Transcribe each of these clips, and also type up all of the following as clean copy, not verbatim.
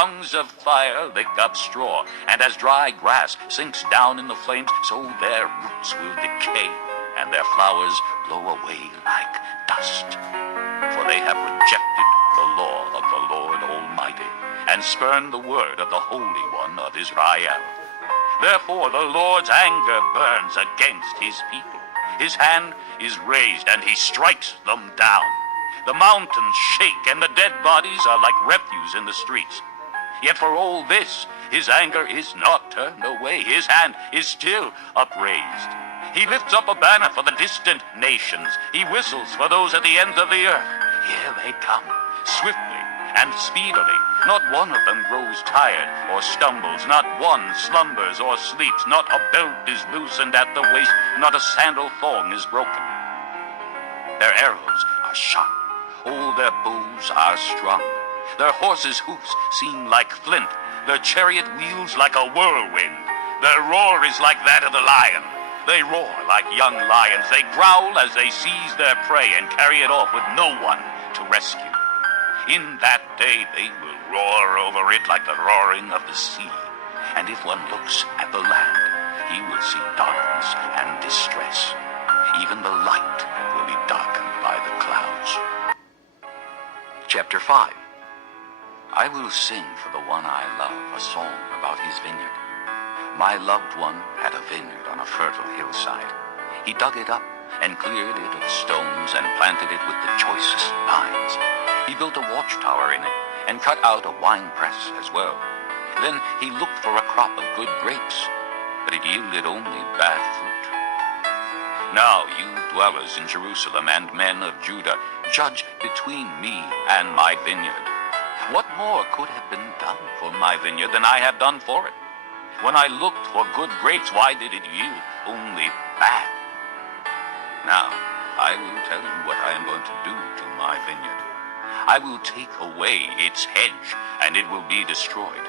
tongues of fire lick up straw, and as dry grass sinks down in the flames, so their roots will decay, and their flowers blow away like dust. For they have rejected the law of the Lord Almighty, and spurned the word of the Holy One of Israel. Therefore the Lord's anger burns against his people. His hand is raised, and he strikes them down. The mountains shake, and the dead bodies are like refuse in the streets. Yet for all this, his anger is not turned away. His hand is still upraised. He lifts up a banner for the distant nations. He whistles for those at the ends of the earth. Here they come, swiftly and speedily. Not one of them grows tired or stumbles. Not one slumbers or sleeps. Not a belt is loosened at the waist. Not a sandal thong is broken. Their arrows are sharp. All their bows are strung. Their horses' hoofs seem like flint. Their chariot wheels like a whirlwind. Their roar is like that of the lion. They roar like young lions. They growl as they seize their prey and carry it off with no one to rescue. In that day they will roar over it like the roaring of the sea. And if one looks at the land, he will see darkness and distress. Even the light will be darkened by the clouds. Chapter 5. I will sing for the one I love a song about his vineyard. My loved one had a vineyard on a fertile hillside. He dug it up and cleared it of stones and planted it with the choicest vines. He built a watchtower in it and cut out a winepress as well. Then he looked for a crop of good grapes, but it yielded only bad fruit. Now you dwellers in Jerusalem and men of Judah, judge between me and my vineyard. What more could have been done for my vineyard than I have done for it? When I looked for good grapes, why did it yield only bad? Now I will tell you what I am going to do to my vineyard. I will take away its hedge, and it will be destroyed.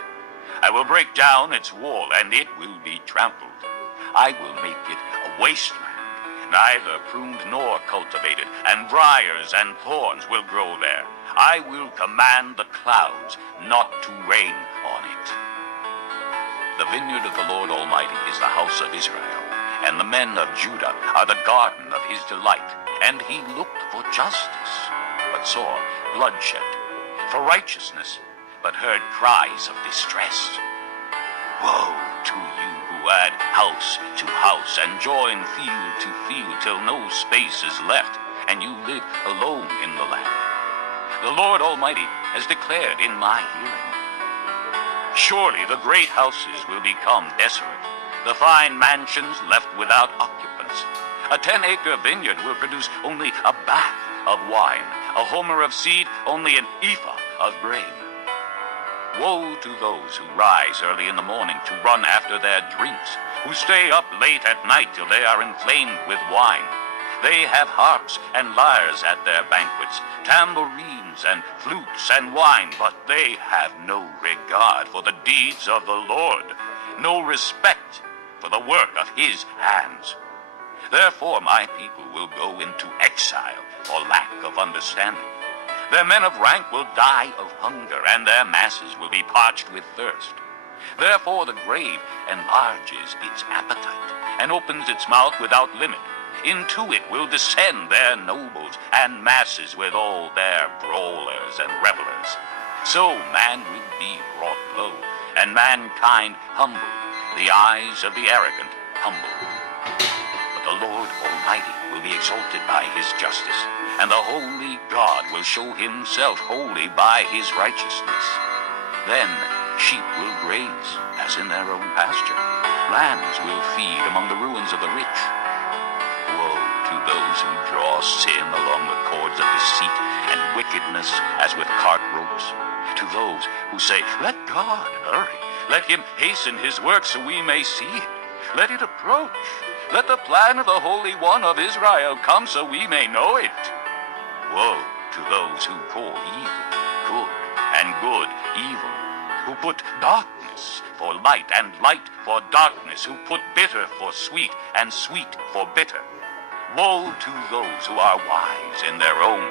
I will break down its wall, and it will be trampled. I will make it a wasteland, neither pruned nor cultivated, and briars and thorns will grow there. I will command the clouds not to rain on it. The vineyard of the Lord Almighty is the house of Israel, and the men of Judah are the garden of his delight. And he looked for justice, but saw bloodshed, for righteousness, but heard cries of distress. Woe to you who add house to house and join field to field till no space is left, and you live alone in the land. The Lord Almighty has declared in my hearing. Surely the great houses will become desolate, the fine mansions left without occupants. A 10-acre vineyard will produce only a bath of wine, a homer of seed, only an ephah of grain. Woe to those who rise early in the morning to run after their drinks, who stay up late at night till they are inflamed with wine. They have harps and lyres at their banquets, tambourines and flutes and wine, but they have no regard for the deeds of the Lord, no respect for the work of his hands. Therefore my people will go into exile for lack of understanding. Their men of rank will die of hunger, and their masses will be parched with thirst. Therefore the grave enlarges its appetite, and opens its mouth without limit. Into it will descend their nobles, and masses with all their brawlers and revelers. So man will be brought low, and mankind humbled, the eyes of the arrogant humbled. But the Lord Almighty will be exalted by his justice, and the holy God will show himself holy by his righteousness. Then sheep will graze as in their own pasture. Lambs will feed among the ruins of the rich. Woe to those who draw sin along the cords of deceit and wickedness as with cart ropes. To those who say, let God hurry. Let him hasten his work so we may see it. Let it approach. Let the plan of the Holy One of Israel come so we may know it. Woe to those who call evil good and good evil, who put darkness for light and light for darkness, who put bitter for sweet and sweet for bitter. Woe to those who are wise in their own